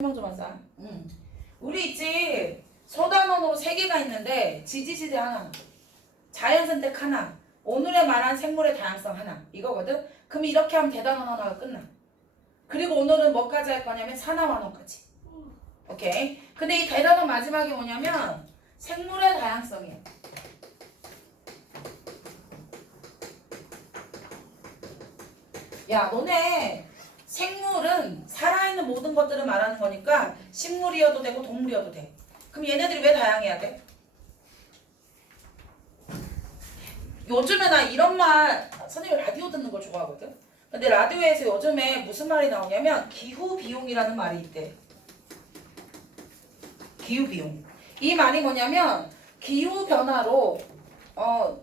설명 좀 하자. 우리 있지 소단원으로 3개가 있는데 지지지대 하나, 자연선택 하나, 오늘의 말한 생물의 다양성 하나 이거거든. 그럼 이렇게 하면 대단원 하나가 끝나. 그리고 오늘은 뭐까지 할 거냐면 산화환원까지. 오케이. 근데 이 대단원 마지막이 뭐냐면 생물의 다양성이야. 야 너네 생물은 살아있는 모든 것들을 말하는 거니까 식물이어도 되고 동물이어도 돼. 그럼 얘네들이 왜 다양해야 돼? 요즘에 나 이런 말, 선생님이 라디오 듣는 걸 좋아하거든? 근데 라디오에서 요즘에 무슨 말이 나오냐면 기후비용이라는 말이 있대. 기후비용. 이 말이 뭐냐면 기후변화로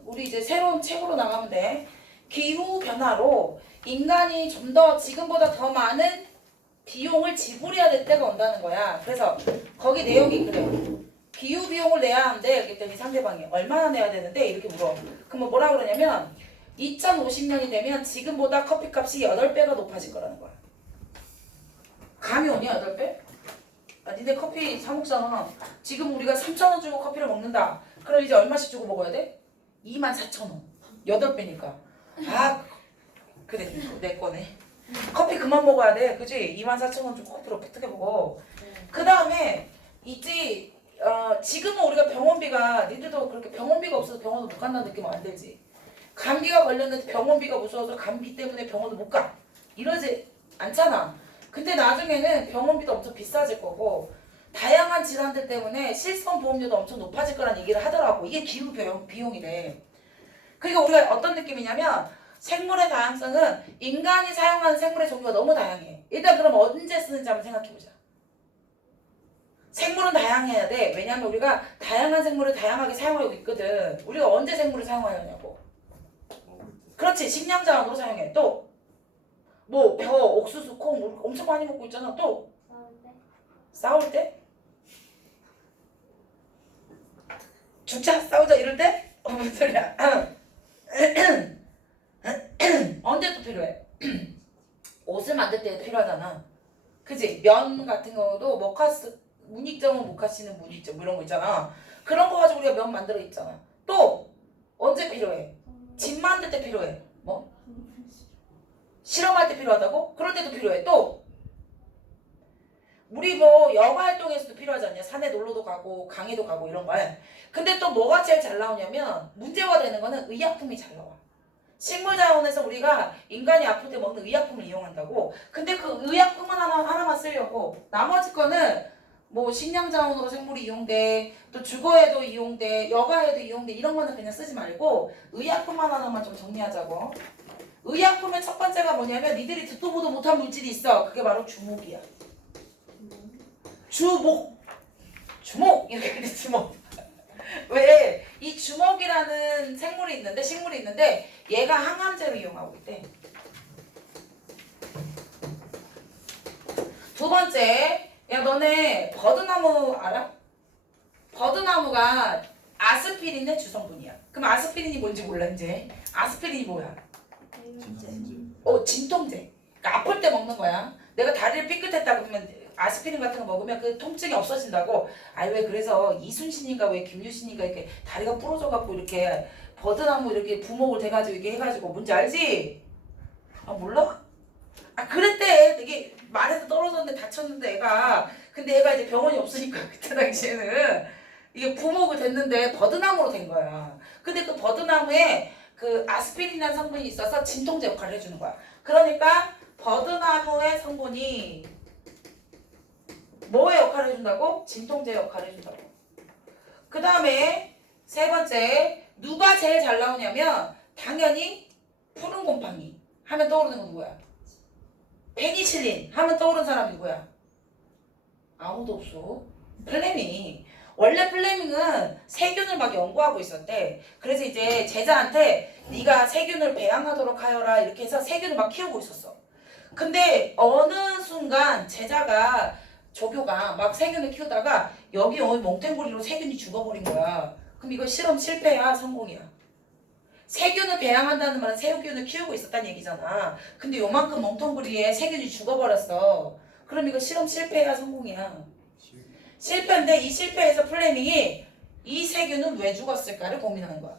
우리 이제 새로운 책으로 나가면 돼. 기후변화로 인간이 좀 더 지금보다 더 많은 비용을 지불해야 될 때가 온다는 거야. 그래서 거기 내용이 그래. 기후 비용을 내야 하는데 이렇게 했더니 상대방이 얼마나 내야 되는데 이렇게 물어. 그러면 뭐라 그러냐면 2050년이 되면 지금보다 커피값이 8배가 높아질 거라는 거야. 감이 오니 8배? 아, 니네 커피 사 먹잖아. 지금 우리가 3,000원 주고 커피를 먹는다. 그럼 이제 얼마씩 주고 먹어야 돼? 24,000원. 8배니까. 아, 그래 내 거네. 커피 그만 먹어야 돼. 그지? 24,000원 주고 커피를 어떻게 먹어. 그 다음에 있지 지금은 우리가 병원비가 니들도 그렇게 병원비가 없어서 병원을 못 간다는 느낌 안 들지? 감기가 걸렸는데 병원비가 무서워서 감기 때문에 병원을 못 가. 이러지 않잖아. 근데 나중에는 병원비도 엄청 비싸질 거고 다양한 질환들 때문에 실손보험료도 엄청 높아질 거라는 얘기를 하더라고. 이게 기후비용이래. 그러니까 우리가 어떤 느낌이냐면 생물의 다양성은 인간이 사용하는 생물의 종류가 너무 다양해. 일단 그럼 언제 쓰는지 한번 생각해보자. 생물은 다양해야 돼. 왜냐하면 우리가 다양한 생물을 다양하게 사용하고 있거든. 우리가 언제 생물을 사용하냐고. 그렇지. 식량자원으로 사용해. 또 뭐 벼, 옥수수, 콩 우리 엄청 많이 먹고 있잖아. 또 싸울 때? 죽자 싸우자 이럴 때? 무슨 소리야. 언제 또 필요해? 옷을 만들 때 필요하잖아. 그지? 면 같은 경우도 모카스 문익점은 모카시는 문익점 뭐 이런 거 있잖아. 그런 거 가지고 우리가 면 만들어 있잖아. 또 언제 필요해? 집 만들 때 필요해. 뭐? 실험할 때 필요하다고? 그럴 때도 필요해. 또 우리 뭐 여가 활동에서도 필요하지 않냐? 산에 놀러도 가고 강에도 가고 이런 거야. 근데 또 뭐가 제일 잘 나오냐면 문제가 되는 거는 의약품이 잘 나와. 식물자원에서 우리가 인간이 아플 때 먹는 의약품을 이용한다고. 근데 그 의약품은 하나만 쓰려고 나머지 거는 뭐 식량자원으로 생물이 이용돼, 또 주거에도 이용돼, 여가에도 이용돼 이런 거는 그냥 쓰지 말고 의약품 하나만 좀 정리하자고. 의약품의 첫 번째가 뭐냐면 니들이 듣도 보도 못한 물질이 있어. 그게 바로 주목이야. 주목 이렇게 돼. 주목. 왜? 이 주먹이라는 식물이 있는데 얘가 항암제로 이용하고 있대. 두 번째, 야 너네 버드나무 알아? 버드나무가 아스피린의 주성분이야. 그럼 아스피린이 뭔지 몰라 이제? 아스피린이 뭐야? 진통제. 그러니까 아플 때 먹는 거야. 내가 다리를 삐끗했다 그러면 아스피린 같은 거 먹으면 그 통증이 없어진다고. 아니 왜 그래서 이순신인가 왜 김유신인가 이렇게 다리가 부러져 갖고 이렇게 버드나무 이렇게 부목을 대가지고 이렇게 해가지고 뭔지 알지? 아 몰라? 아 그랬대. 되게 말에서 떨어졌는데 다쳤는데 애가. 근데 애가 이제 병원이 없으니까 그때 당시에는 이게 부목을 됐는데 버드나무로 된 거야. 근데 그 버드나무에 그 아스피린이라는 성분이 있어서 진통제 역할을 해주는 거야. 그러니까 버드나무의 성분이 뭐의 역할을 해준다고? 진통제 역할을 해준다고. 그 다음에 세 번째, 누가 제일 잘 나오냐면 당연히 푸른 곰팡이 하면 떠오르는 건 누구야? 페니실린 하면 떠오르는 사람 누구야? 아무도 없어. 플레밍. 원래 플레밍은 세균을 막 연구하고 있었대. 그래서 이제 제자한테 네가 세균을 배양하도록 하여라 이렇게 해서 세균을 막 키우고 있었어. 근데 어느 순간 조교가 막 세균을 키우다가 여기 멍텅구리로 세균이 죽어버린 거야. 그럼 이거 실험 실패야 성공이야? 세균을 배양한다는 말은 세균을 키우고 있었다는 얘기잖아. 근데 요만큼 멍텅구리에 세균이 죽어버렸어. 그럼 이거 실험 실패야 성공이야? 실패인데 이 실패에서 플레밍이 이 세균은 왜 죽었을까를 고민하는 거야.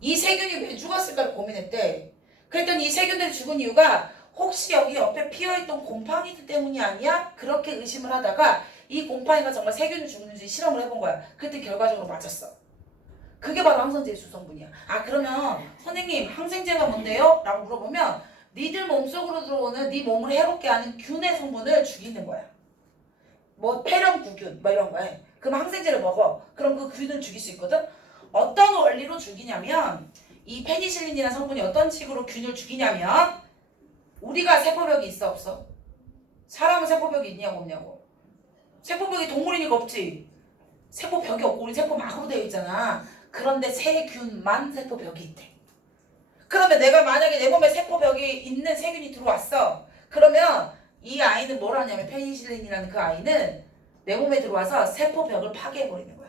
이 세균이 왜 죽었을까를 고민했대. 그랬더니 이 세균들이 죽은 이유가 혹시 여기 옆에 피어있던 곰팡이들 때문이 아니야? 그렇게 의심을 하다가 이 곰팡이가 정말 세균을 죽는지 실험을 해본 거야. 그때 결과적으로 맞았어. 그게 바로 항생제의 주성분이야. 아 그러면 선생님 항생제가 뭔데요? 라고 물어보면 니들 몸속으로 들어오는 네 몸을 해롭게 하는 균의 성분을 죽이는 거야. 뭐 폐렴구균 뭐 이런 거야. 그럼 항생제를 먹어. 그럼 그 균을 죽일 수 있거든. 어떤 원리로 죽이냐면 이 페니실린이라는 성분이 어떤 식으로 균을 죽이냐면 우리가 세포벽이 있어 없어? 사람은 세포벽이 있냐고 없냐고. 세포벽이 동물이니까 없지. 세포벽이 없고 우리 세포막으로 되어 있잖아. 그런데 세균만 세포벽이 있대. 그러면 내가 만약에 내 몸에 세포벽이 있는 세균이 들어왔어. 그러면 이 아이는 뭘 하냐면 페니실린이라는 그 아이는 내 몸에 들어와서 세포벽을 파괴해버리는 거야.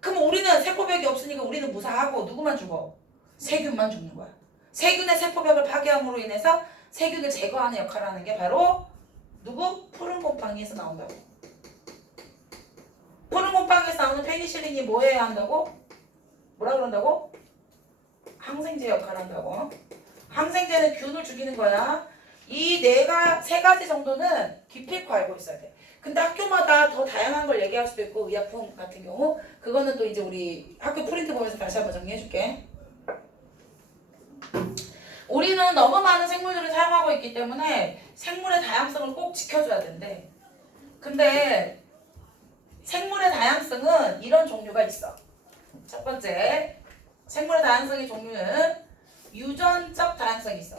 그럼 우리는 세포벽이 없으니까 우리는 무사하고 누구만 죽어? 세균만 죽는 거야. 세균의 세포벽을 파괴함으로 인해서 세균을 제거하는 역할을 하는 게 바로 누구? 푸른 곰팡이에서 나온다고. 푸른 곰팡이에서 나오는 페니실린이 뭐 해야 한다고? 뭐라 그런다고? 항생제 역할을 한다고. 항생제는 균을 죽이는 거야. 이 세 가지 정도는 기필코 알고 있어야 돼. 근데 학교마다 더 다양한 걸 얘기할 수도 있고 의약품 같은 경우 그거는 또 이제 우리 학교 프린트 보면서 다시 한번 정리해 줄게. 우리는 너무 많은 생물들을 사용하고 있기 때문에 생물의 다양성을 꼭 지켜줘야 된대. 근데 생물의 다양성은 이런 종류가 있어. 첫 번째, 생물의 다양성의 종류는 유전적 다양성이 있어.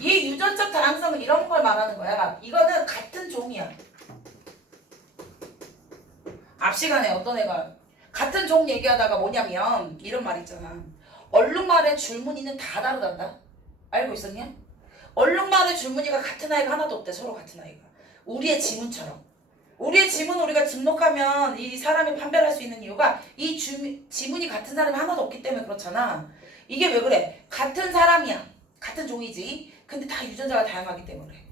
이 유전적 다양성은 이런 걸 말하는 거야. 이거는 같은 종이야. 앞 시간에 어떤 애가 같은 종 얘기하다가 뭐냐면 이런 말 있잖아. 얼룩말의 줄무늬는 다 다르단다. 알고 있었냐? 얼룩말의 줄무늬가 같은 아이가 하나도 없대. 서로 같은 아이가. 우리의 지문처럼. 우리의 지문 우리가 등록하면 이 사람이 판별할 수 있는 이유가 이 지문이 같은 사람이 하나도 없기 때문에 그렇잖아. 이게 왜 그래? 같은 사람이야. 같은 종이지. 근데 다 유전자가 다양하기 때문에.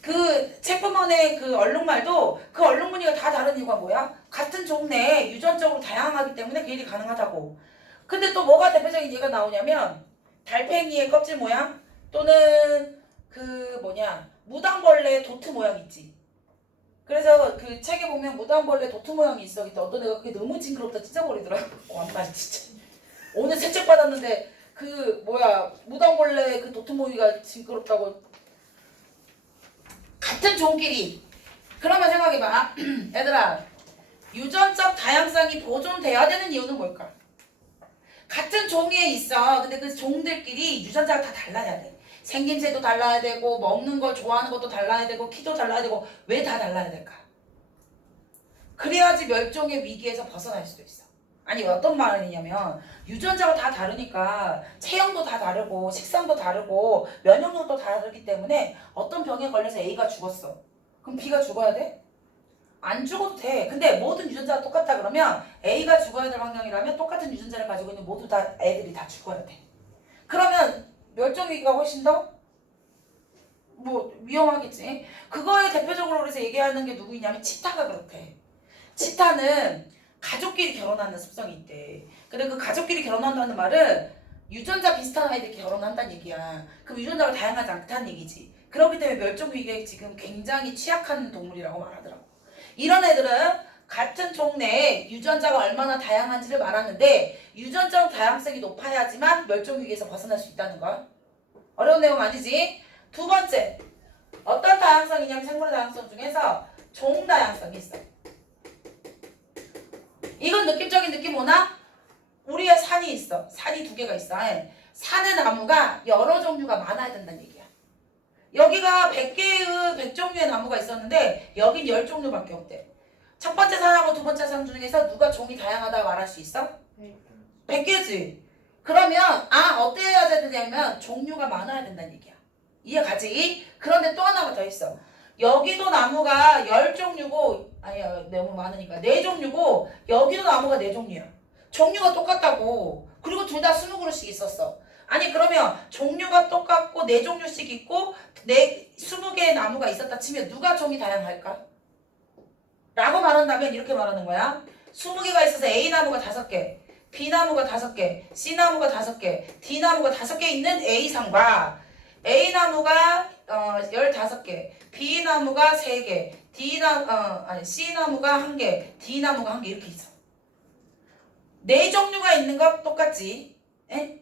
그 체포먼의 그 얼룩말도 그 얼룩무늬가 다 다른 이유가 뭐야? 같은 종 내에 유전적으로 다양하기 때문에 그 일이 가능하다고. 근데 또 뭐가 대표적인 예가 나오냐면 달팽이의 껍질 모양 또는 그 무당벌레의 도트 모양 있지. 그래서 그 책에 보면 무당벌레 도트 모양이 있어. 근데 어떤 애가 그게 너무 징그럽다 찢어버리더라고. 완말 진짜. 오늘 새 책 받았는데 무당벌레 그 도트 모양이가 징그럽다고. 같은 종끼리. 그러면 생각해봐. 얘들아, 유전적 다양성이 보존돼야 되는 이유는 뭘까? 같은 종에 있어. 근데 그 종들끼리 유전자가 다 달라야 돼. 생김새도 달라야 되고 먹는 걸 좋아하는 것도 달라야 되고 키도 달라야 되고 왜 다 달라야 될까? 그래야지 멸종의 위기에서 벗어날 수도 있어. 아니 어떤 말이냐면 유전자가 다 다르니까 체형도 다 다르고 식성도 다르고 면역력도 다르기 때문에 어떤 병에 걸려서 A가 죽었어. 그럼 B가 죽어야 돼? 안 죽어도 돼. 근데 모든 유전자가 똑같다 그러면 A가 죽어야 될 환경이라면 똑같은 유전자를 가지고 있는 모두 다 애들이 다 죽어야 돼. 그러면 멸종위기가 훨씬 더 위험하겠지. 그거에 대표적으로 그래서 얘기하는 게 누구냐면 치타가 그렇대. 치타는 가족끼리 결혼하는 습성이 있대. 근데 그 가족끼리 결혼한다는 말은 유전자 비슷한 아이들이 결혼한다는 얘기야. 그럼 유전자가 다양하지 않다는 얘기지. 그렇기 때문에 멸종위기에 지금 굉장히 취약한 동물이라고 말하더라고. 이런 애들은 같은 종 내에 유전자가 얼마나 다양한지를 말하는데 유전적 다양성이 높아야지만 멸종위기에서 벗어날 수 있다는 걸. 어려운 내용 아니지? 두 번째, 어떤 다양성이냐면 생물의 다양성 중에서 종 다양성이 있어. 이건 느낌적인 느낌 오나? 우리의 산이 있어. 산이 두 개가 있어. 산의 나무가 여러 종류가 많아야 된다는 얘기야. 여기가 100종류의 나무가 있었는데 여긴 10종류밖에 없대. 첫 번째 산하고 두 번째 산 중에서 누가 종이 다양하다고 말할 수 있어? 100개지. 그러면 어때야 되냐면 종류가 많아야 된다는 얘기야. 이해가지? 그런데 또 하나가 더 있어. 여기도 나무가 10종류고 너무 많으니까 4종류고 여기도 나무가 4종류야. 종류가 똑같다고. 그리고 둘 다 20그루씩 있었어. 아니 그러면 종류가 똑같고 4종류씩 있고 20개의 나무가 있었다 치면 누가 종이 다양할까? 라고 말한다면 이렇게 말하는 거야. 20개가 있어서 A나무가 5개, B나무가 5개, C나무가 5개, D나무가 5개 있는 A상과 A나무가 15개, B나무가 3개, C나무가 1개, D나무가 1개 이렇게 있어. 4종류가 있는 거 똑같지? 에?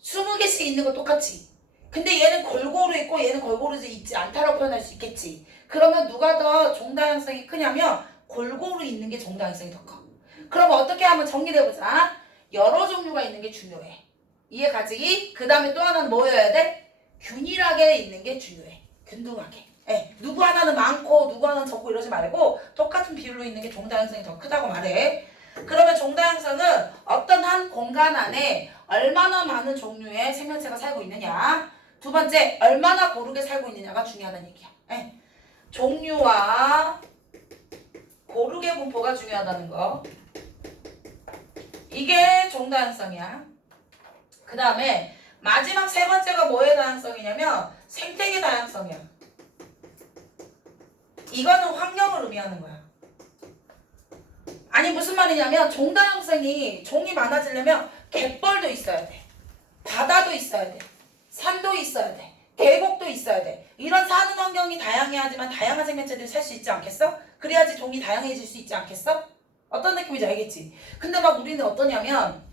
20개씩 있는 거 똑같지? 근데 얘는 골고루 있고 얘는 골고루 있지 않다라고 표현할 수 있겠지. 그러면 누가 더 종다양성이 크냐면 골고루 있는 게 종다양성이 더 커. 그럼 어떻게 하면 정리해보자. 여러 종류가 있는 게 중요해. 이해가지? 그 다음에 또 하나는 뭐여야 돼? 균일하게 있는 게 중요해. 균등하게. 누구 하나는 많고 누구 하나는 적고 이러지 말고 똑같은 비율로 있는 게 종다양성이 더 크다고 말해. 그러면 종다양성은 어떤 한 공간 안에 얼마나 많은 종류의 생명체가 살고 있느냐. 두 번째, 얼마나 고르게 살고 있느냐가 중요하다는 얘기야. 종류와 고르게 분포가 중요하다는 거. 이게 종다양성이야. 그 다음에 마지막 3번째가 뭐의 다양성이냐면 생태계 다양성이야. 이거는 환경을 의미하는 거야. 아니 무슨 말이냐면 종다양성이 종이 많아지려면 갯벌도 있어야 돼. 바다도 있어야 돼. 산도 있어야 돼. 계곡도 있어야 돼. 이런 사는 환경이 다양해야지만 다양한 생명체들이 살 수 있지 않겠어? 그래야지 종이 다양해질 수 있지 않겠어? 어떤 느낌인지 알겠지? 근데 막 우리는 어떠냐면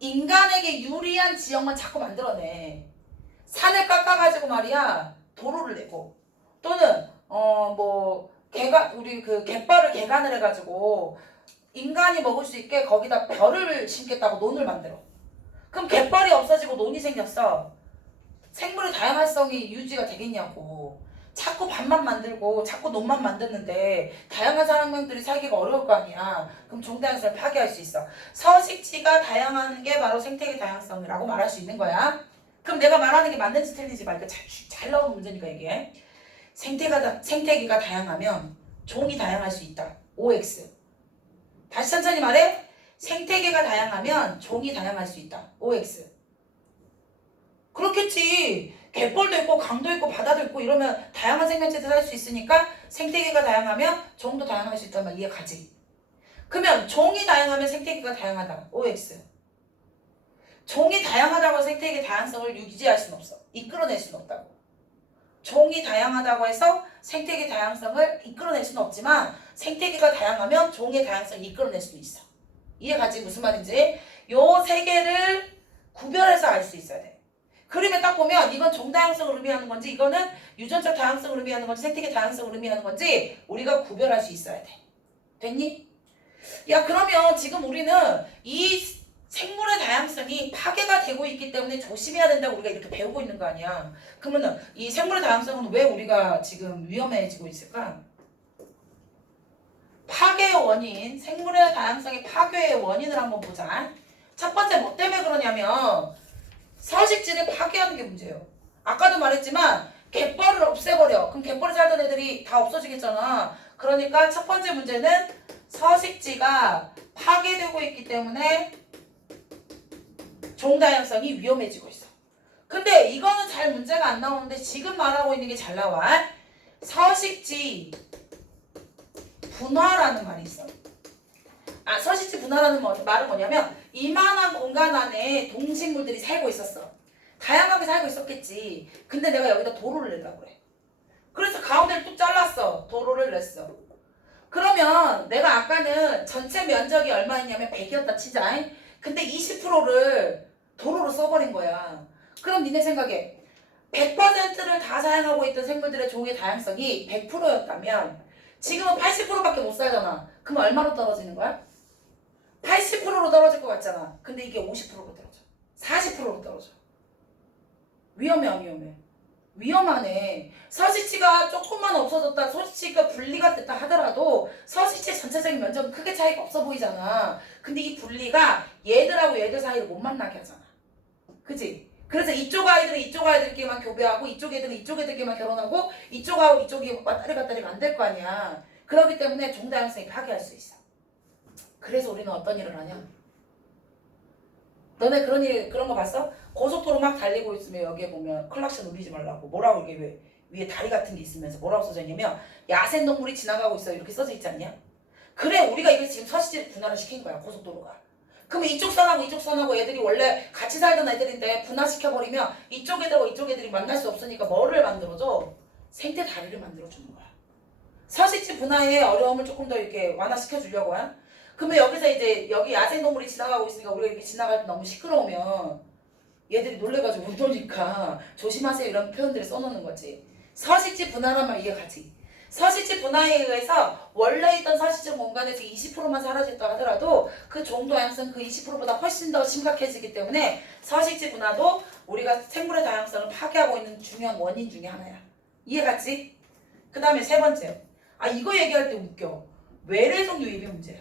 인간에게 유리한 지역만 자꾸 만들어내. 산을 깎아가지고 말이야 도로를 내고 또는 우리 그 갯벌을 개간을 해가지고 인간이 먹을 수 있게 거기다 벼를 심겠다고 논을 만들어. 그럼 갯벌이 없어지고 논이 생겼어. 생물의 다양성이 유지가 되겠냐고. 자꾸 밭만 만들고 자꾸 논만 만드는데 다양한 생명들이 살기가 어려울 거 아니야. 그럼 종다양성을 파괴할 수 있어. 서식지가 다양한 게 바로 생태계 다양성이라고 말할 수 있는 거야. 그럼 내가 말하는 게 맞는지 틀린지 말까 잘 나오는 문제니까 이게. 생태계가 다양하면 종이 다양할 수 있다. OX. 다시 천천히 말해. 생태계가 다양하면 종이 다양할 수 있다. OX. 그렇겠지. 갯벌도 있고 강도 있고 바다도 있고 이러면 다양한 생명체들 살 수 있으니까 생태계가 다양하면 종도 다양할 수 있다는 말 이해가지. 그러면 종이 다양하면 생태계가 다양하다. OX. 종이 다양하다고 생태계 다양성을 유지할 수는 없어. 이끌어낼 수는 없다고. 종이 다양하다고 해서 생태계 다양성을 이끌어낼 수는 없지만 생태계가 다양하면 종의 다양성을 이끌어낼 수도 있어. 이해가지? 무슨 말인지? 요 세 개를 구별해서 알 수 있어야 돼. 그림에 딱 보면 이건 종다양성을 의미하는 건지 이거는 유전적 다양성을 의미하는 건지 생태계 다양성을 의미하는 건지 우리가 구별할 수 있어야 돼. 됐니? 야 그러면 지금 우리는 이 생물의 다양성이 파괴가 되고 있기 때문에 조심해야 된다고 우리가 이렇게 배우고 있는 거 아니야. 그러면 이 생물의 다양성은 왜 우리가 지금 위험해지고 있을까? 파괴의 원인, 생물의 다양성의 파괴의 원인을 한번 보자. 첫 번째 뭐 때문에 그러냐면 서식지를 파괴하는 게 문제예요. 아까도 말했지만 갯벌을 없애버려. 그럼 갯벌에 살던 애들이 다 없어지겠잖아. 그러니까 첫 번째 문제는 서식지가 파괴되고 있기 때문에 종다양성이 위험해지고 있어. 근데 이거는 잘 문제가 안 나오는데 지금 말하고 있는 게 잘 나와. 서식지 분화라는 말이 있어. 서식지 분화라는 말은 뭐냐면 이만한 공간 안에 동식물들이 살고 있었어. 다양하게 살고 있었겠지. 근데 내가 여기다 도로를 내려고 그래. 그래서 가운데를 뚝 잘랐어. 도로를 냈어. 그러면 내가 아까는 전체 면적이 얼마였냐면 100이었다 치자. 근데 20%를 도로로 써버린 거야. 그럼 니네 생각에 100%를 다 사용하고 있던 생물들의 종의 다양성이 100%였다면 지금은 80%밖에 못 살잖아. 그럼 얼마로 떨어지는 거야? 80%로 떨어질 것 같잖아. 근데 이게 50%로 떨어져. 40%로 떨어져. 위험해 안 위험해? 위험하네. 서식지가 조금만 없어졌다, 서식지가 분리가 됐다 하더라도 서식지 전체적인 면적은 크게 차이가 없어 보이잖아. 근데 이 분리가 얘들하고 얘들 사이를 못 만나게 하잖아. 그치? 그래서 이쪽 아이들은 이쪽 아이들끼리만 교배하고 이쪽 애들은 이쪽 애들끼리만 결혼하고 이쪽하고 이쪽이 왔다리 갔다리가 안 될 거 아니야. 그렇기 때문에 종다양성이 파괴할 수 있어. 그래서 우리는 어떤 일을 하냐? 너네 그런 거 봤어? 고속도로 막 달리고 있으면 여기에 보면 클락션 울리지 말라고 뭐라고 이게 왜 위에 다리 같은 게 있으면서 뭐라고 써져 있냐면 야생동물이 지나가고 있어 이렇게 써져 있지 않냐? 그래 우리가 이거 지금 서식지 분할을 시킨 거야 고속도로가. 그러면 이쪽 선하고 이쪽 선하고 애들이 원래 같이 살던 애들인데 분화시켜버리면 이쪽 애들하고 이쪽 애들이 만날 수 없으니까 뭐를 만들어줘? 생태 다리를 만들어주는 거야. 서식지 분화의 어려움을 조금 더 이렇게 완화시켜 주려고 해. 그러면 여기서 이제 여기 야생동물이 지나가고 있으니까 우리가 이렇게 지나갈 때 너무 시끄러우면 얘들이 놀래가지고 못 노니까 조심하세요 이런 표현들을 써놓는 거지. 서식지 분화라면 이해가지. 서식지 분화에 의해서 원래 있던 서식지 공간에서 20%만 사라졌다 하더라도 그 종 다양성 그 20%보다 훨씬 더 심각해지기 때문에 서식지 분화도 우리가 생물의 다양성을 파괴하고 있는 중요한 원인 중에 하나야. 이해갔지? 그 다음에 세 번째. 아 이거 얘기할 때 웃겨. 외래종 유입의 문제야.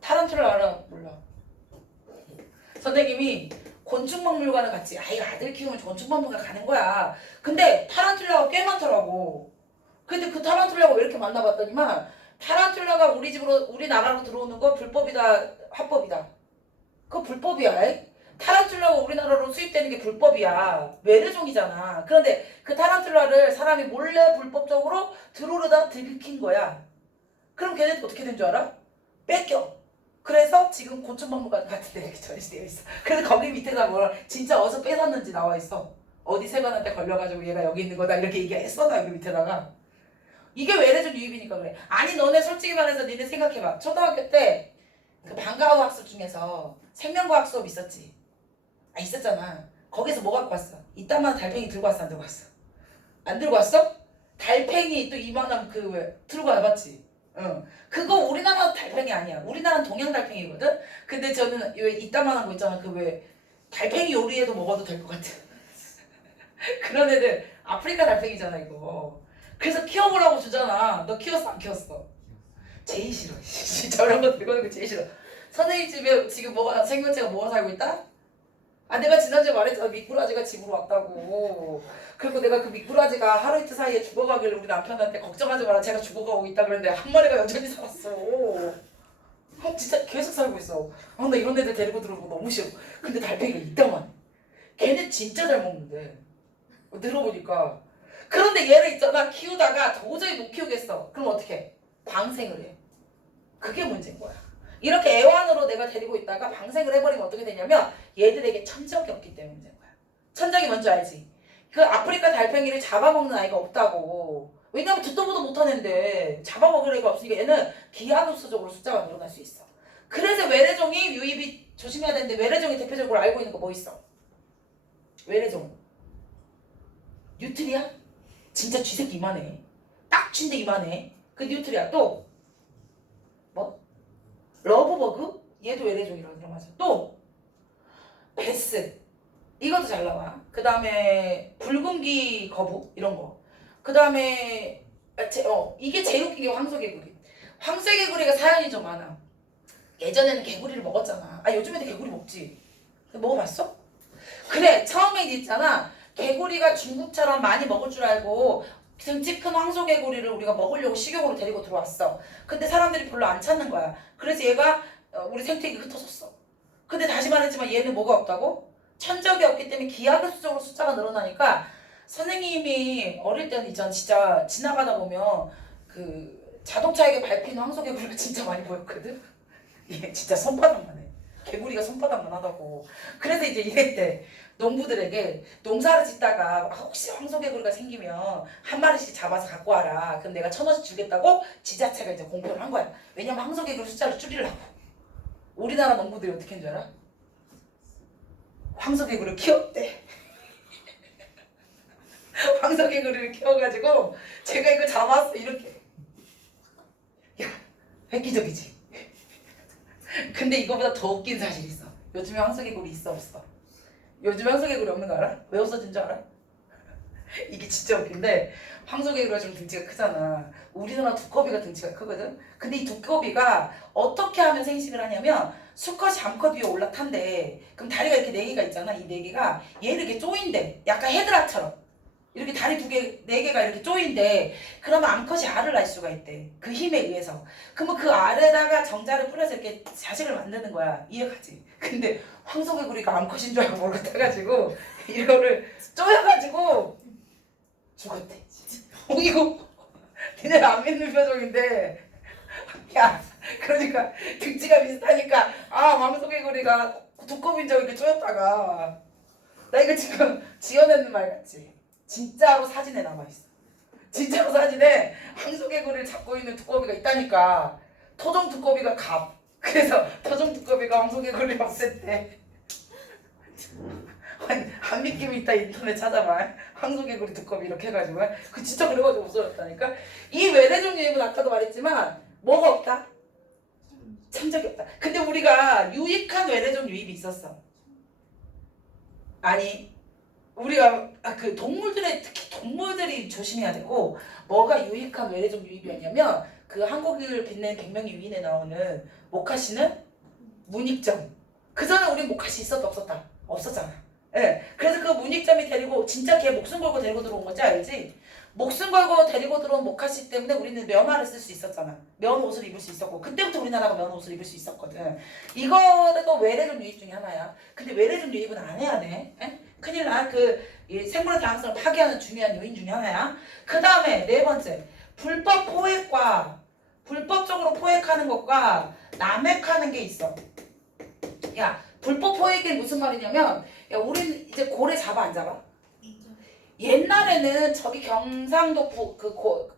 타란툴라 알아? 몰라. 선생님이 곤충박물관을 갔지. 아이 아들 키우면 곤충박물관 가는 거야. 근데 타란툴라가 꽤 많더라고. 근데 그 타란툴라가 왜 이렇게 만나봤더니만 타란툴라가 우리나라로 들어오는 거 불법이다 합법이다. 그거 불법이야. 타란툴라가 우리나라로 수입되는 게 불법이야. 외래종이잖아. 그런데 그 타란툴라를 사람이 몰래 불법적으로 들어오려다 들킨 거야. 그럼 걔네들 어떻게 된 줄 알아? 뺏겨. 그래서 지금 곤충박물관 같은 데 이렇게 전시되어 있어. 그래서 거기 밑에다 뭐라 진짜 어디서 뺏었는지 나와 있어. 어디 세관한테 걸려가지고 얘가 여기 있는 거다 이렇게 얘기했어. 나 여기 밑에다가. 이게 외래종 유입이니까 그래. 아니 너네 솔직히 말해서 니네 생각해봐. 초등학교 때 그 방과후 학습 중에서 생명과학 수업 있었지. 아 있었잖아. 거기서 뭐 갖고 왔어? 이따만 달팽이 들고 왔어 안 들고 왔어? 안 들고 왔어? 달팽이 또 이만한 그 왜 들고 와봤지? 응. 그거 우리나라 달팽이 아니야. 우리나라는 동양 달팽이거든? 근데 저는 왜 이따만한 거 있잖아. 그 왜 달팽이 요리에도 먹어도 될 것 같아. 그런 애들 아프리카 달팽이잖아 이거. 그래서 키워보라고 주잖아. 너 키웠어 안 키웠어? 제일 싫어. 저런 거 들고 오는 거 제일 싫어. 선생님 집에 지금 뭐가 생명체가 뭐가 살고 있다? 아 내가 지난주에 말했잖아. 미꾸라지가 집으로 왔다고. 그리고 내가 그 미꾸라지가 하루 이틀 사이에 죽어가길래 우리 남편한테 걱정하지 마라 제가 죽어가고 있다 그랬는데 한 마리가 여전히 살았어. 진짜 계속 살고 있어. 나 이런 애들 데리고 들어오고 너무 싫어. 근데 달팽이가 이따만 걔네 진짜 잘 먹는데 들어보니까. 그런데 얘를 있잖아 키우다가 도저히 못 키우겠어. 그럼 어떻게? 방생을 해. 그게 문제인 거야. 이렇게 애완으로 내가 데리고 있다가 방생을 해버리면 어떻게 되냐면 얘들에게 천적이 없기 때문에 문제인 거야. 천적이 뭔지 알지? 그 아프리카 달팽이를 잡아먹는 아이가 없다고. 왜냐면 듣도 보도 못한 애인데 잡아먹을 애가 없으니까 얘는 기하급수적으로 숫자가 늘어날 수 있어. 그래서 외래종이 유입이 조심해야 되는데 외래종이 대표적으로 알고 있는 거 뭐 있어? 외래종 뉴트리아? 진짜 쥐새끼 이만해. 딱 쥐인데 이만해. 그 뉴트리아 또 뭐? 러브버그? 얘도 외래종이라고 들어맞아. 또 베스 이것도 잘 나와. 그 다음에 붉은기 거북 이런 거. 그 다음에 이게 제일 웃긴 게 황소개구리. 황소개구리가 사연이 좀 많아. 예전에는 개구리를 먹었잖아. 아 요즘에도 개구리 먹지. 먹어봤어? 그래 처음에 있잖아. 개구리가 중국처럼 많이 먹을 줄 알고 등치 큰 황소개구리를 우리가 먹으려고 식용으로 데리고 들어왔어. 근데 사람들이 별로 안 찾는 거야. 그래서 얘가 우리 생태계에 흩어졌어. 근데 다시 말했지만 얘는 뭐가 없다고? 천적이 없기 때문에 기하급수적으로 숫자가 늘어나니까 선생님이 어릴 때는 있잖아 진짜 지나가다 보면 그 자동차에게 밟히는 황소개구리가 진짜 많이 보였거든. 얘 진짜 손바닥만 해. 개구리가 손바닥만 하다고. 그래서 이제 이랬대. 농부들에게 농사를 짓다가 혹시 황소개구리가 생기면 한 마리씩 잡아서 갖고 와라. 그럼 내가 1,000원씩 주겠다고 지자체가 이제 공표를 한 거야. 왜냐면 황소개구리 숫자를 줄이려고. 우리나라 농부들이 어떻게 한 줄 알아? 황소개구리를 키웠대. 황소개구리를 키워가지고 제가 이거 잡았어 이렇게. 야 획기적이지. 근데 이거보다 더 웃긴 사실이 있어. 요즘에 황소개구리 있어 없어? 요즘에 황소개구리 없는 거 알아? 왜 없어진 줄 알아? 이게 진짜 웃긴데 황소개구리가 좀 등치가 크잖아. 우리나라 두꺼비가 등치가 크거든. 근데 이 두꺼비가 어떻게 하면 생식을 하냐면 수컷이 암컷 위에 올라탄대. 그럼 다리가 이렇게 4개가 있잖아. 이 4개가 얘를 이렇게 조인대. 약간 헤드락처럼. 이렇게 다리 두 개, 네 개가 이렇게 쪼인데 그러면 암컷이 알을 낳을 수가 있대. 그 힘에 의해서. 그러면 그 알에다가 정자를 뿌려서 이렇게 자식을 만드는 거야. 이해가지? 근데 황소개구리가 암컷인 줄 알고 모르겠어가지고 이거를 쪼여가지고 죽었대. 이거 니네 안 믿는 표정인데 야 그러니까 등치가 비슷하니까 아 황소개구리가 두꺼비인 줄 이렇게 쪼였다가 나 이거 지금 지어내는 말 같지? 진짜로 사진에 남아있어. 진짜로 사진에 황소개구리를 잡고 있는 두꺼비가 있다니까. 토종 두꺼비가 갑. 그래서 토종 두꺼비가 황소개구리를 없앴대. 안 믿기면 이따 인터넷 찾아봐. 황소개구리 두꺼비 이렇게 해가지고. 그 진짜 그래가지고 없어졌다니까. 이 외래종 유입은 아까도 말했지만 뭐가 없다? 참적이 없다. 근데 우리가 유익한 외래종 유입이 있었어. 아니 우리가 그 동물들의 특히 동물들이 조심해야 되고 뭐가 유익한 외래종 유입이었냐면 그 한국을 빛낸 100명의 유인에 나오는 모카시는 문익점. 그 전에 우리 모카시 있었다 없었다? 없었잖아. 예. 그래서 그 문익점이 데리고 진짜 걔 목숨 걸고 데리고 들어온 건지 알지? 목숨 걸고 데리고 들어온 모카시 때문에 우리는 면화를 쓸 수 있었잖아. 면 옷을 입을 수 있었고 그때부터 우리나라가 면 옷을 입을 수 있었거든. 이거도 외래종 유입 중에 하나야. 근데 외래종 유입은 안 해야 돼. 예? 큰일 나. 이 생물의 다양성을 파괴하는 중요한 요인 중에 하나야. 그 다음에 네 번째, 불법 포획과 불법적으로 포획하는 것과 남획하는 게 있어. 야, 불법 포획이 무슨 말이냐면, 야, 우린 이제 고래 잡아 안 잡아? 옛날에는 저기 경상도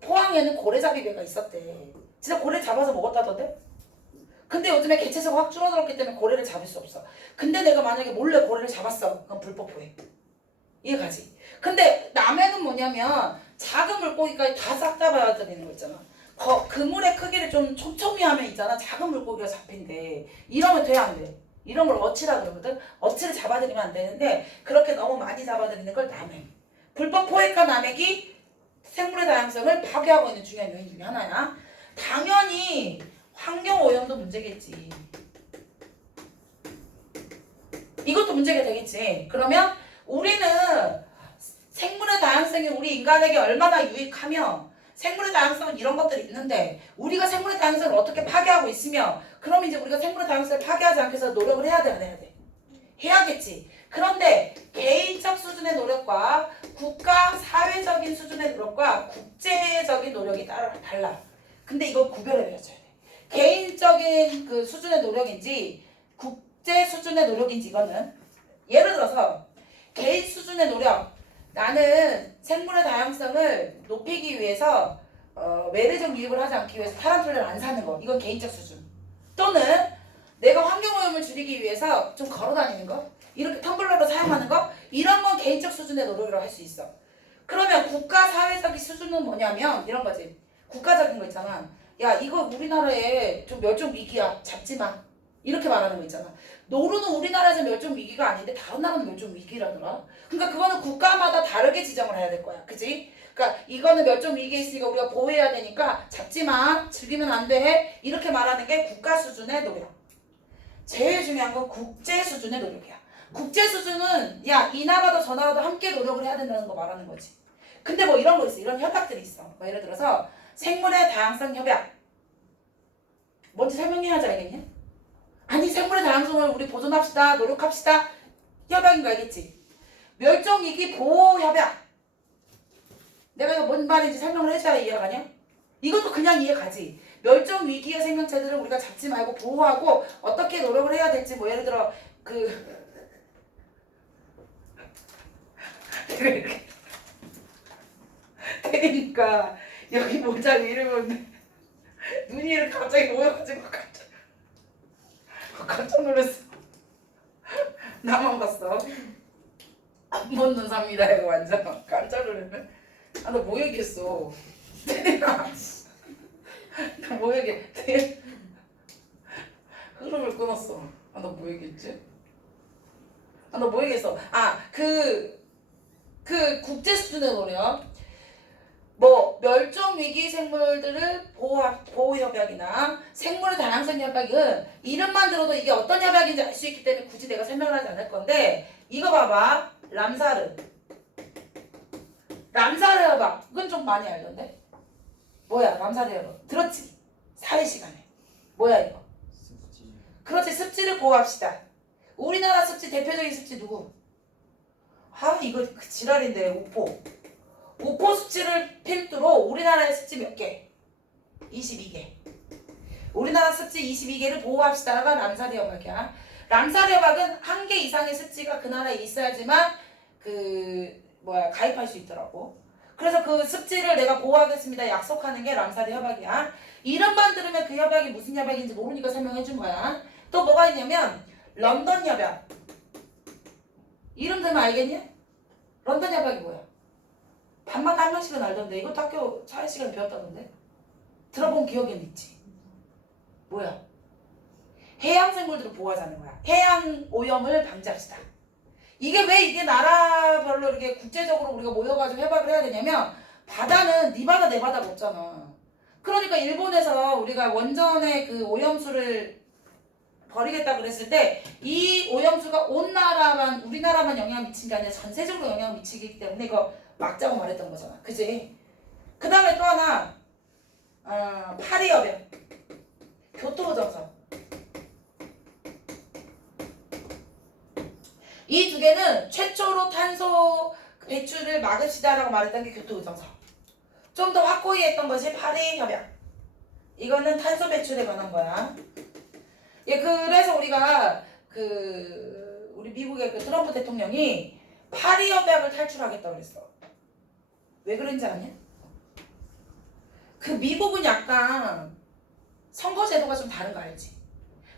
포항에는 고래잡이 배가 있었대. 진짜 고래 잡아서 먹었다던데? 근데 요즘에 개체수가 확 줄어들었기 때문에 고래를 잡을 수 없어. 근데 내가 만약에 몰래 고래를 잡았어. 그럼 불법 포획. 이해가지? 근데 남획은 뭐냐면 작은 물고기까지 다 싹 다 받아들이는 거 있잖아. 그물의 크기를 좀 촘촘히 하면 있잖아. 작은 물고기가 잡힌대. 이러면 돼 안 돼? 이런 걸 어치라 그러거든. 어치를 잡아들이면 안 되는데 그렇게 너무 많이 잡아들이는 걸 남획. 불법 포획과 남획이 생물의 다양성을 파괴하고 있는 중요한 요인 중에 하나야. 당연히 환경오염도 문제겠지. 이것도 문제가 되겠지. 그러면 우리는 생물의 다양성이 우리 인간에게 얼마나 유익하며 생물의 다양성은 이런 것들이 있는데 우리가 생물의 다양성을 어떻게 파괴하고 있으며 그럼 이제 우리가 생물의 다양성을 파괴하지 않기 위해서 노력을 해야 돼 안 해야 돼? 해야겠지. 그런데 개인적 수준의 노력과 국가 사회적인 수준의 노력과 국제적인 노력이 달라. 근데 이거 구별해줘야 돼. 개인적인 그 수준의 노력인지 국제 수준의 노력인지 이거는 예를 들어서 개인 수준의 노력 나는 생물의 다양성을 높이기 위해서 외래종 유입을 하지 않기 위해서 타란툴라를 안 사는 거 이건 개인적 수준 또는 내가 환경오염을 줄이기 위해서 좀 걸어다니는 거 이렇게 텀블러를 사용하는 거 이런 건 개인적 수준의 노력이라고 할 수 있어. 그러면 국가 사회적인 수준은 뭐냐면 이런 거지. 국가적인 거 있잖아. 야 이거 우리나라에 좀 멸종 위기야 잡지 마 이렇게 말하는 거 있잖아. 노루는 우리나라에서 멸종 위기가 아닌데 다른 나라는 멸종 위기라더라. 그러니까 그거는 국가마다 다르게 지정을 해야 될 거야. 그치? 그러니까 이거는 멸종 위기에 있으니까 우리가 보호해야 되니까 잡지 마 즐기면 안 돼 이렇게 말하는 게 국가 수준의 노력. 제일 중요한 건 국제 수준의 노력이야. 국제 수준은 야 이 나라도 저 나라도 함께 노력을 해야 된다는 거 말하는 거지. 근데 뭐 이런 거 있어. 이런 협약들이 있어. 뭐 예를 들어서 생물의 다양성 협약. 뭔지 설명해야지 알겠냐? 아니 생물의 다양성을 우리 보존합시다. 노력합시다. 협약인 거 알겠지? 멸종위기 보호협약. 내가 이거 뭔 말인지 설명을 해줘야 이해가 가냐? 이것도 그냥 이해가지. 멸종위기의 생명체들을 우리가 잡지 말고 보호하고 어떻게 노력을 해야 될지 뭐 예를 들어 이렇게 때리니까 여기 모자 이러면 눈이 이렇게 갑자기 모여가지고 깜짝 놀랐어. 나만 봤어. 안 본 눈삽니다 이거 완전 깜짝 놀랐네. 아 나 뭐 얘기했어? 나 뭐 얘기해? 흐름을 끊었어. 아 나 뭐 얘기했지? 아 나 뭐 얘기했어? 그 국제 수준의 노력. 뭐 멸종위기 생물들을 보호 협약이나 생물 다양성 협약은 이름만 들어도 이게 어떤 협약인지 알 수 있기 때문에 굳이 내가 설명을 하지 않을 건데 이거 봐봐. 람사르 람사르헤어박 그건 좀 많이 알던데. 뭐야 람사르헤어박 들었지? 사회 시간에. 뭐야 이거? 습지. 그렇지 습지를 보호합시다. 우리나라 습지 대표적인 습지 누구? 아 이거 그 지랄인데 우포. 우포 습지를 필두로 우리나라의 습지 몇 개? 22개. 우리나라 습지 22개를 보호합시다가 람사르헤어박이야. 람사르헤어박은 한 개 이상의 습지가 그 나라에 있어야지만 가입할 수 있더라고. 그래서 그 습지를 내가 보호하겠습니다 약속하는 게 람사르헤어박이야. 이름만 들으면 그 협약이 무슨 협약인지 모르니까 설명해 준 거야. 또 뭐가 있냐면 런던 협약. 이름 들으면 알겠니? 런던 협약이 뭐야? 반마다 한 명씩은 알던데 이것도 학교 사회 시간에 배웠다던데. 들어본 기억에는 있지. 뭐야? 해양 생물들을 보호하자는 거야. 해양 오염을 방지합시다. 이게 나라별로 이렇게 국제적으로 우리가 모여가지고 협약을 해야 되냐면 바다는 네 바다 내 바다가 없잖아. 그러니까 일본에서 우리가 원전의 그 오염수를 버리겠다 그랬을 때 이 오염수가 온 나라만 우리나라만 영향 미친 게 아니라 전세적으로 영향 미치기 때문에 이거 막자고 말했던 거잖아. 그지? 그 다음에 또 하나 파리협약 교토정서. 이 두 개는 최초로 탄소 배출을 막읍시다라고 말했던 게 교토정서. 좀 더 확고히 했던 것이 파리협약. 이거는 탄소 배출에 관한 거야. 예, 그래서 우리가 우리 미국의 그 트럼프 대통령이 파리협약을 탈출하겠다고 그랬어. 왜 그런지 아냐? 그 미국은 약간 선거 제도가 좀 다른 거 알지?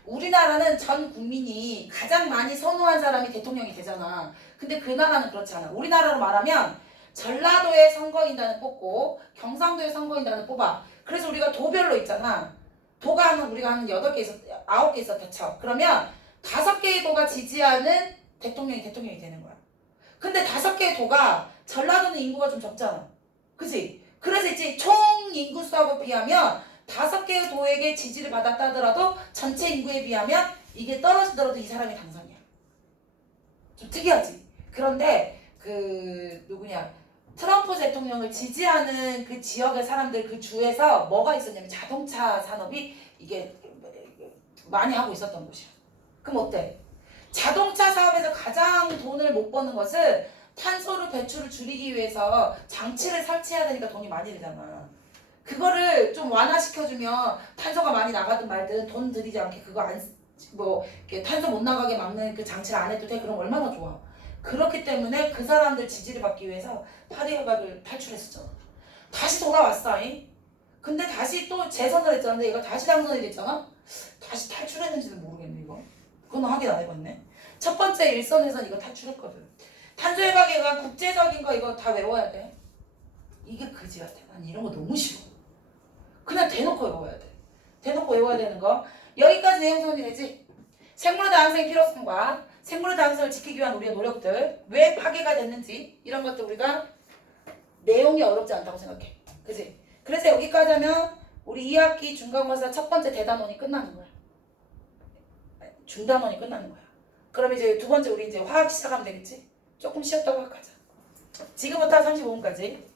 우리나라는 전 국민이 가장 많이 선호한 사람이 대통령이 되잖아. 근데 그 나라는 그렇지 않아. 우리나라로 말하면 전라도에 선거인단을 뽑고 경상도에 선거인단을 뽑아. 그래서 우리가 도별로 있잖아. 도가 우리가 한 8개 있었, 9개 있었다 쳐. 그러면 5개의 도가 지지하는 대통령이 되는 거야. 근데 5개의 도가 전라도는 인구가 좀 적잖아. 그치? 그래서 이제 총 인구수하고 비하면 5개의 도에게 지지를 받았다 하더라도 전체 인구에 비하면 이게 떨어지더라도 이 사람이 당선이야. 좀 특이하지? 그런데 트럼프 대통령을 지지하는 그 지역의 사람들 그 주에서 뭐가 있었냐면 자동차 산업이 이게 많이 하고 있었던 곳이야. 그럼 어때? 자동차 사업에서 가장 돈을 못 버는 것은 탄소를 배출을 줄이기 위해서 장치를 설치해야 되니까 돈이 많이 들잖아. 그거를 좀 완화시켜주면 탄소가 많이 나가든 말든 돈 들이지 않게 그거 이렇게 탄소 못 나가게 막는 그 장치를 안 해도 돼. 그럼 얼마나 좋아. 그렇기 때문에 그 사람들 지지를 받기 위해서 파리협약을 탈출했었잖아. 다시 돌아왔어. 근데 다시 또 재선을 했잖아. 근데 얘가 다시 당선이 됐잖아. 다시 탈출했는지는 모르겠네 이거. 그건 확인 안 해봤네. 첫 번째 일선에선 이거 탈출했거든. 탄소협약에 관한 국제적인 거 이거 다 외워야 돼. 이게 그지 같아. 난 이런 거 너무 싫어. 그냥 대놓고 외워야 돼. 대놓고 외워야 되는 거. 여기까지 내용 정리되지? 생물의 다양성의 필요성과 생물의 다양성을 지키기 위한 우리의 노력들, 왜 파괴가 됐는지 이런 것들 우리가 내용이 어렵지 않다고 생각해. 그지? 그래서 여기까지 하면 우리 2학기 중간고사 첫 번째 대단원이 끝나는 거야. 중단원이 끝나는 거야. 그럼 이제 두 번째 우리 이제 화학 시작하면 되겠지? 조금 쉬었다고 하자. 지금부터 35분까지.